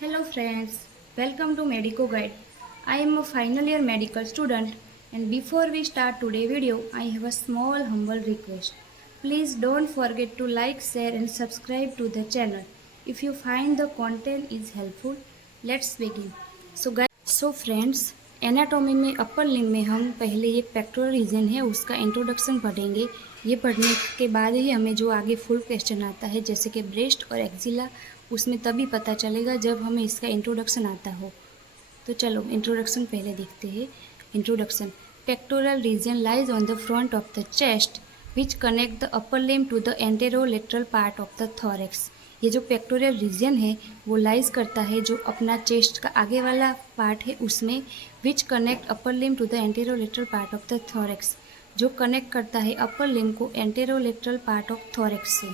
Hello friends, welcome to Medico Guide. I am a final year medical student and before we start today's video, I have a small humble request. Please don't forget to like, share and subscribe to the channel. If you find the content is helpful, let's begin. So friends, anatomy में upper limb में हम पहले ये pectoral region है उसका introduction पढ़ेंगे। ये पढ़ने के बाद ही हमें जो आगे फुल क्वेश्चन आता है जैसे कि ब्रेस्ट और एक्जिला, उसमें तभी पता चलेगा जब हमें इसका इंट्रोडक्शन आता हो। तो चलो इंट्रोडक्शन पहले देखते हैं। Introduction: pectoral region lies on the front of the chest which connect the upper limb to the anterolateral part of the thorax. ये जो पेक्टोरल रीजन है वो लाइज करता है जो अपना चेस्ट का आगे वाला पार्ट है उसमें, which connect upper limb to the anterolateral part of the thorax, जो कनेक्ट करता है अपर लिम्ब को एंटेरोलेटरल पार्ट ऑफ थॉरेक्स से।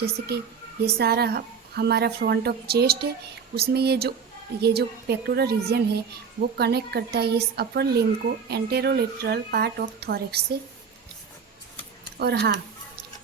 जैसे कि ये सारा हमारा फ्रंट ऑफ चेस्ट है, उसमें ये जो पेक्टोरल रीजन है वो कनेक्ट करता है इस अपर लिम्ब को एंटेरोलेटरल पार्ट ऑफ थॉरेक्स से। और हाँ,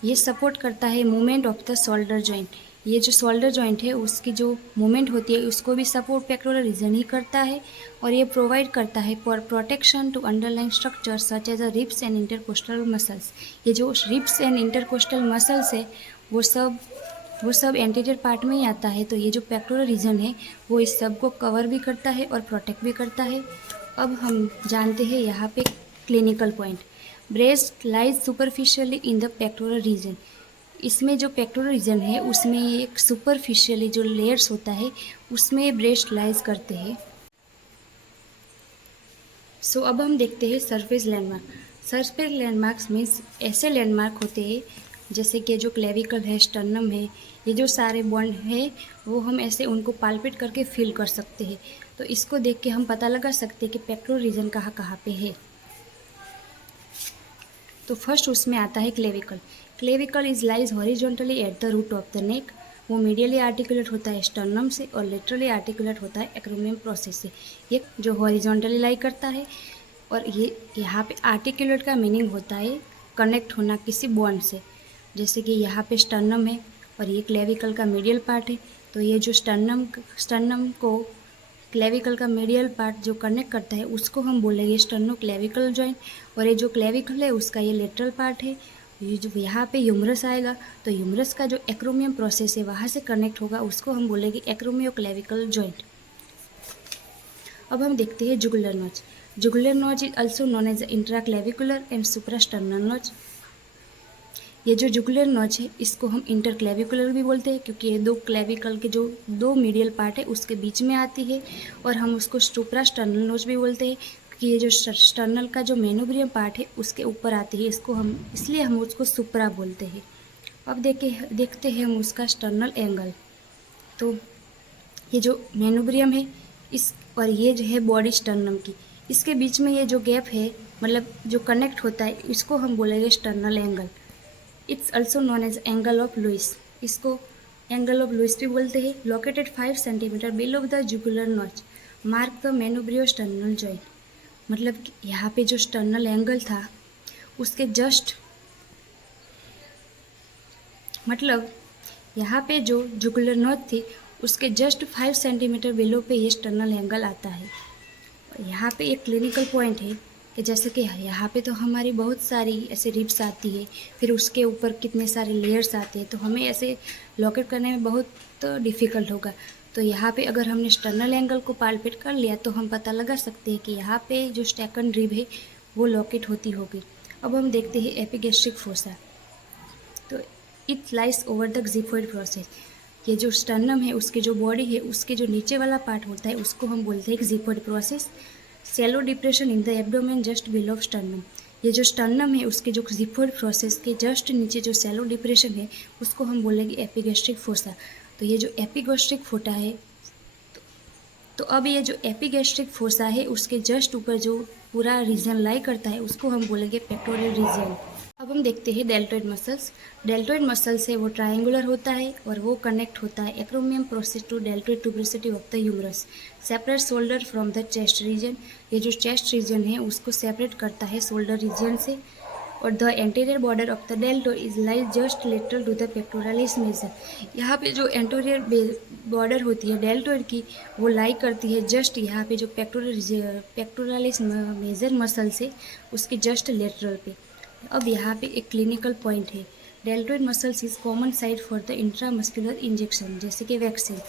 ये सपोर्ट करता है movement of the shoulder joint. ये जो शोल्डर जॉइंट है उसकी जो मूवमेंट होती है उसको भी सपोर्ट पेक्टोरल रीजन ही करता है। और ये प्रोवाइड करता है for protection to underline structure such as a ribs and intercostal muscles. ये जो रिब्स एंड इंटरकोस्टल मसल्स है वो सब एंटीरियर पार्ट में ही आता है। तो ये जो पेक्टोरल रीजन है वो इस सब को कवर भी करता है और प्रोटेक्ट भी करता है। अब हम जानते हैं यहाँ पे clinical point. Breast lies superficially in the pectoral reason. इसमें जो पेक्टोरल रीजन है उसमें एक सुपरफिशियली जो लेयर्स होता है उसमें ब्रेस्ट लाइज करते हैं। सो अब हम देखते हैं surface landmark. Surface landmarks means ऐसे लैंडमार्क होते हैं जैसे कि जो क्लेविकल है, स्टर्नम है, ये जो सारे बॉन्ड है वो हम ऐसे उनको पाल्पेट करके फील कर सकते हैं। तो इसको देख के हम पता लगा सकते हैं कि पेक्टोरल रीजन कहाँ कहाँ पे है। तो फर्स्ट उसमें आता है clavicle. Clavicle is lies horizontally at the root of the neck. वो मीडियली आर्टिकुलेट होता है स्टर्नम से और लेटरली आर्टिकुलेट होता है एक्रोमियम प्रोसेस से। ये जो हॉरिजॉन्टली लाई करता है और ये यहाँ पे आर्टिकुलेट का मीनिंग होता है कनेक्ट होना किसी बॉन्ड से। जैसे कि यहाँ पे स्टर्नम है और ये क्लेविकल का मीडियल पार्ट है। तो ये जो स्टर्नम को क्लेविकल का मीडियल पार्ट जो कनेक्ट करता है उसको हम बोलेंगे स्टर्नो क्लेविकल जॉइंट। और ये जो क्लेविकल है उसका ये लेटरल पार्ट है। ये जो यहाँ पे ह्यूमरस आएगा तो ह्यूमरस का जो एक्रोमियम प्रोसेस है वहाँ से कनेक्ट होगा उसको हम बोलेंगे एक्रोमियो क्लेविकल जॉइंट। अब हम देखते हैं jugular notch. Jugular notch is also known as intraclavicular and suprasternal notch. ये जो जुगुलर नॉच है इसको हम इंटरक्लेविकुलर भी बोलते हैं क्योंकि ये दो क्लेविकल के जो दो मीडियल पार्ट है उसके बीच में आती है। और हम उसको सुप्रास्टर्नल नॉच भी बोलते हैं क्योंकि ये जो स्टर्नल का जो मेनोब्रियम पार्ट है उसके ऊपर आती है, इसलिए हम उसको सुप्रा बोलते हैं। अब देखते हैं हम उसका स्टर्नल एंगल। तो ये जो मेनोब्रियम है इस और ये जो है बॉडी स्टर्नम की, इसके बीच में ये जो गैप है मतलब जो कनेक्ट होता है इसको हम बोलेंगे sternal angle. It's also known as angle of Louis. इसको एंगल ऑफ लुइस भी बोलते हैं। Located 5 centimetre below the jugular notch mark the manubrio sternal joint. मतलब यहाँ पे जो स्टर्नल एंगल था उसके जस्ट मतलब यहाँ पे जो जुगुलर नॉच थी उसके जस्ट 5 सेंटीमीटर बिलो पे ये स्टर्नल एंगल आता है। यहाँ पे एक क्लिनिकल पॉइंट है कि जैसे कि यहाँ पे तो हमारी बहुत सारी ऐसे रिब्स आती है, फिर उसके ऊपर कितने सारे लेयर्स आते हैं तो हमें ऐसे लोकेट करने में बहुत डिफ़िकल्ट होगा। तो यहाँ पे अगर हमने स्टर्नल एंगल को पाल्पेट कर लिया तो हम पता लगा सकते हैं कि यहाँ पे जो सेकंड रिब है वो लोकेट होती होगी। अब हम देखते हैं एपिगैस्ट्रिक फोसा। तो it lies over the xiphoid process. ये जो स्टर्नम है उसकी जो बॉडी है उसके जो नीचे वाला पार्ट होता है उसको हम बोलते हैं xiphoid process. Shallow depression in the abdomen just below sternum. ये जो स्टर्नम है उसके जो ज़िफॉइड प्रोसेस के जस्ट नीचे जो सेलो डिप्रेशन है उसको हम बोलेंगे एपिगैस्ट्रिक फोसा। तो ये जो एपिगैस्ट्रिक फोटा है तो अब ये जो एपिगैस्ट्रिक फोसा है उसके जस्ट ऊपर जो पूरा रीजन लाई करता है उसको हम बोलेंगे पेक्टोरल रीजन। अब हम देखते हैं डेल्टॉइड मसल्स। डेल्टॉइड मसल्स है वो ट्रायंगुलर होता है और वो कनेक्ट होता है acromion process to deltoid tuberosity of the humerus. Separate shoulder from the chest region. ये जो चेस्ट रीजन है उसको सेपरेट करता है शोल्डर रीजन से। और the anterior border of the deltoid is lies just lateral to the pectoralis major. यहाँ पे जो एंटीरियर बॉर्डर होती है डेल्टोइड की वो लाई करती है जस्ट यहाँ पे जो पेक्टोरालिस मेजर मसल से उसके जस्ट लेटरल पे। अब यहाँ पे एक क्लिनिकल पॉइंट है, deltoid muscles is common site for the intramuscular injection, जैसे कि वैक्सीन।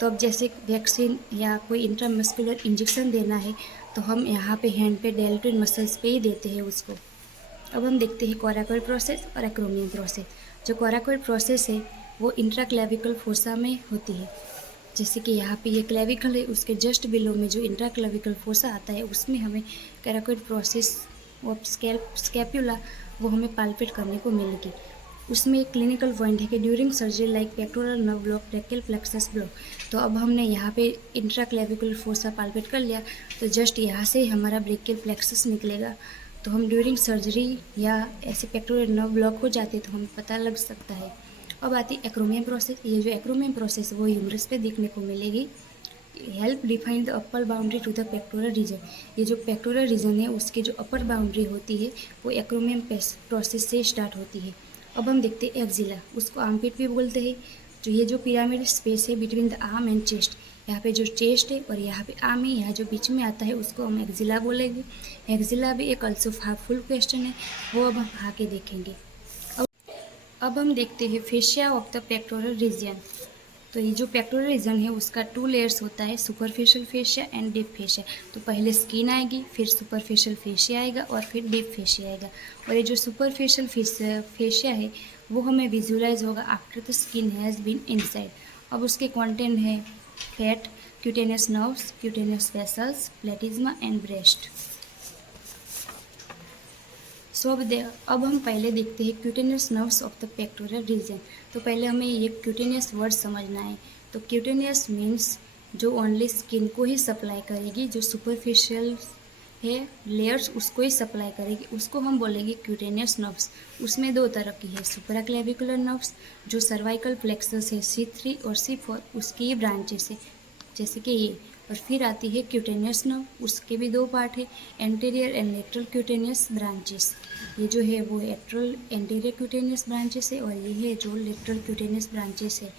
तो अब जैसे वैक्सीन या कोई इंट्रामस्कुलर इंजेक्शन देना है तो हम यहाँ पे हैंड पे डेल्टोइड मसल्स पे ही देते हैं उसको। अब हम देखते हैं कोराकोइड प्रोसेस और एक्रोमियम प्रोसेस। जो कोराकोइड प्रोसेस है वो इंट्राक्लेविकल फोसा में होती है, जैसे कि यहाँ पे ये क्लेविकल है, उसके जस्ट बिलो में जो इंट्राक्लेविकल फोसा आता है उसमें हमें कोराकोइड प्रोसेस ऑफ स्कैप्यूला वो हमें पाल्पेट करने को मिलेगी। उसमें एक क्लिनिकल पॉइंट है कि during surgery like pectoral nerve block, brachial plexus block. तो अब हमने यहाँ पे इंट्राक्लेविकुलर फोसा पाल्पेट कर लिया तो जस्ट यहाँ से हमारा ब्रेकियल प्लेक्सस निकलेगा। तो हम ड्यूरिंग सर्जरी या ऐसे पेक्टोरल नर्व ब्लॉक हो जाते तो हमें पता लग सकता है। अब आती है एक्रोमियम प्रोसेस। ये जो एक्रोमियम प्रोसेस है वो ह्यूमरस पे देखने को मिलेगी। Help define the upper boundary to the pectoral region. ये जो पेक्टोरल रीजन है उसकी जो अपर बाउंड्री होती है वो एक्रोमियम प्रोसेस से स्टार्ट होती है। अब हम देखते हैं एक्जिला, उसको आर्मपिट भी बोलते हैं। जो ये जो पिरामिड स्पेस है between the arm and chest, यहाँ पे जो चेस्ट है और यहाँ पे आर्म है, यहाँ जो बीच में आता है उसको हम एक्जिला बोलेंगे। एक्जिला भी एक ऑल्सो फुल क्वेश्चन है, वो अब हम आके देखेंगे। अब हम देखते हैं fascia of the pectoral region. तो ये जो पेक्टोरल रीजन है उसका 2 लेयर्स होता है, superficial fascia and deep fascia. तो पहले स्किन आएगी, फिर सुपरफिशियल फेशिया आएगा और फिर डीप फेशिया आएगा। और ये जो सुपरफिशियल फेशिया है वो हमें विजुलाइज होगा after the skin has been inside. अब उसके कंटेंट है fat, cutaneous nerves, cutaneous vessels, platysma and breast. अब हम पहले देखते हैं cutaneous nerves of the pectoral region. तो पहले हमें ये क्यूटेनियस वर्ड समझना है। तो क्यूटेनियस मीन्स जो ओनली स्किन को ही सप्लाई करेगी, जो सुपरफिशियल है लेयर्स उसको ही सप्लाई करेगी, उसको हम बोलेंगे क्यूटेनियस नर्व्स। उसमें 2 तरह की है, सुपराक्लेविकुलर नर्व्स जो सर्वाइकल प्लेक्सस है C3 और C4 उसकी ब्रांचेस है, जैसे कि ये। और फिर आती है क्यूटेनियस नर्व, उसके भी 2 पार्ट है, anterior and lateral cutaneous branches. ये जो है वो एंटीरियर क्यूटेनियस ब्रांचेस है और ये है जो लेटरल क्यूटेनियस ब्रांचेस है।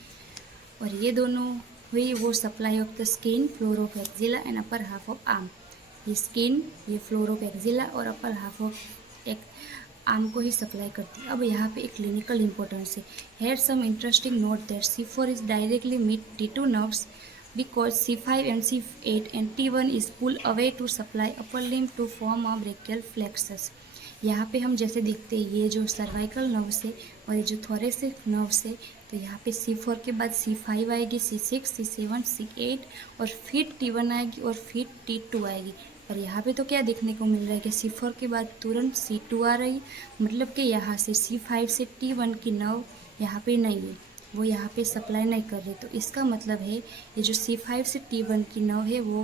और ये दोनों हुई वो supply of the skin, floor of axilla and upper half of arm. ये स्किन, ये फ्लोर ऑफ एक्जिला और अपर हाफ ऑफ एक आर्म को ही सप्लाई करती है। अब यहाँ पे एक क्लिनिकल इंपॉर्टेंस है। Here some interesting note that C4 is directly meet T2 nerves because C5 and C8 and T1 is pull away to supply upper limb to form a brachial plexus। यहाँ पे हम जैसे देखते हैं ये जो cervical nerves है और ये जो थोरेसिक नर्व्स है, तो यहाँ पे C4 के बाद C5 आएगी, C6, C7, C8 और फिर T1 आएगी और फिर T2 आएगी। और यहाँ पे तो क्या देखने को मिल रहा है कि C4 के बाद तुरंत C2 आ रही, मतलब कि यहाँ से C5 से T1 की नर्व यहाँ पे नहीं है, वो यहाँ पे सप्लाई नहीं कर रही। तो इसका मतलब है ये जो C5 से T1 की नर्व है वो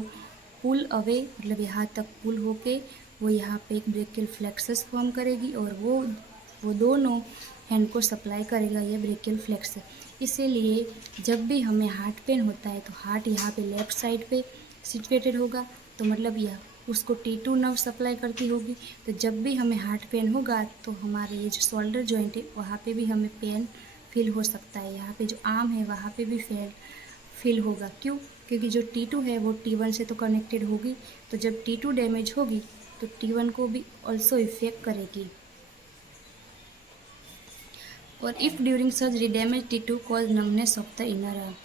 पुल अवे, मतलब यहाँ तक पुल होके वो यहाँ पे एक ब्रेकियल फ्लेक्सस फॉर्म करेगी और वो दोनों हैंड को सप्लाई करेगा ये ब्रेकियल फ्लेक्सस। इसीलिए जब भी हमें हार्ट पेन होता है तो हार्ट यहाँ पे लेफ्ट साइड पे सिचुएटेड होगा, तो मतलब यह उसको T2 नर्व सप्लाई करती होगी। तो जब भी हमें हार्ट पेन होगा तो हमारे ये जो शोल्डर जॉइंट है वहाँ पे भी हमें पेन फील हो सकता है। यहाँ पे जो आर्म है वहाँ पे भी फील होगा। क्यों? क्योंकि जो T2 है वो T1 से तो कनेक्टेड होगी, तो जब T2 डैमेज होगी तो T1 को भी ऑल्सो इफेक्ट करेगी। और if during surgery damage T2 cause numbness of the inner arm.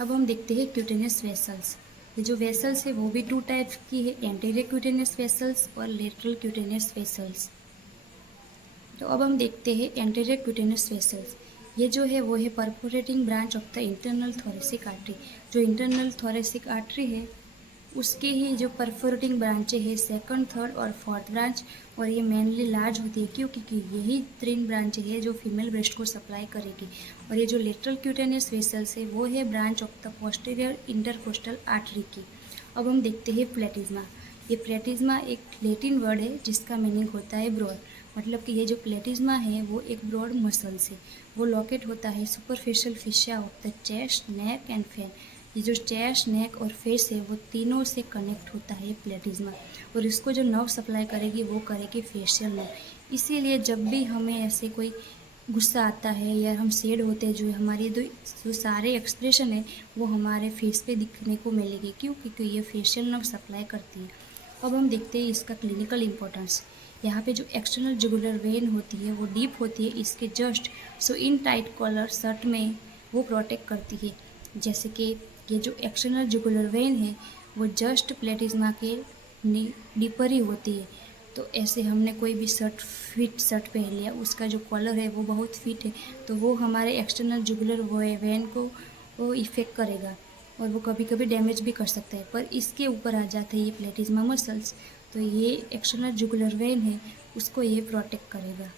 अब हम देखते हैं क्यूटेनियस वेसल्स। ये जो वेसल्स है वो भी 2 टाइप की है, एंटीरियर क्यूटेनियस वेसल्स और लेटरल क्यूटेनियस वेसल्स। तो अब हम देखते हैं एंटीरियर क्यूटेनियस वेसल्स। ये जो है वो है perforating branch of the internal thoracic artery. जो इंटरनल थोरेसिक आर्टरी है उसके ही जो परफोरेटिंग ब्रांचें हैं 2nd, 3rd और 4th ब्रांच, और ये मेनली लार्ज होती है। क्यों? क्योंकि यही 3 ब्रांचें हैं जो फीमेल ब्रेस्ट को सप्लाई करेगी। और ये जो लेटरल क्यूटेनियस वेसल्स है वो है branch of the posterior intercostal artery की। अब हम देखते हैं प्लेटिज्मा। ये प्लेटिज्मा एक लैटिन वर्ड है जिसका मीनिंग होता है ब्रॉड, मतलब कि ये जो प्लेटिज्मा है वो एक ब्रॉड मसल से वो लोकेट होता है superficial fascia of the chest, neck and fan. ये जो चेस्ट, नेक और फेस है वो तीनों से कनेक्ट होता है प्लेटिज्मा, और इसको जो नर्व सप्लाई करेगी वो करेगी फेशियल नर्व। इसीलिए जब भी हमें ऐसे कोई गुस्सा आता है या हम सैड होते हैं, जो हमारी जो सारे एक्सप्रेशन है वो हमारे फेस पे दिखने को मिलेगी। क्यों? क्योंकि ये फेशियल नर्व सप्लाई करती है। अब हम देखते हैं इसका क्लिनिकल इंपॉर्टेंस। यहाँ पे जो एक्सटर्नल जुगुलर वेन होती है वो डीप होती है इसके जस्ट, सो इन टाइट कॉलर शर्ट में वो प्रोटेक्ट करती है। जैसे कि ये जो एक्सटर्नल जुगुलर वेन है वो जस्ट प्लेटिज्मा के डीपर ही होती है। तो ऐसे हमने कोई भी फिट शर्ट पहन लिया, उसका जो कॉलर है वो बहुत फिट है, तो वो हमारे एक्सटर्नल जुगुलर वेन को वो इफ़ेक्ट करेगा और वो कभी कभी डैमेज भी कर सकता है। पर इसके ऊपर आ जाते हैं ये प्लेटिज्मा मसल्स, तो ये एक्सटर्नल जुगुलर वेन है उसको ये प्रोटेक्ट करेगा।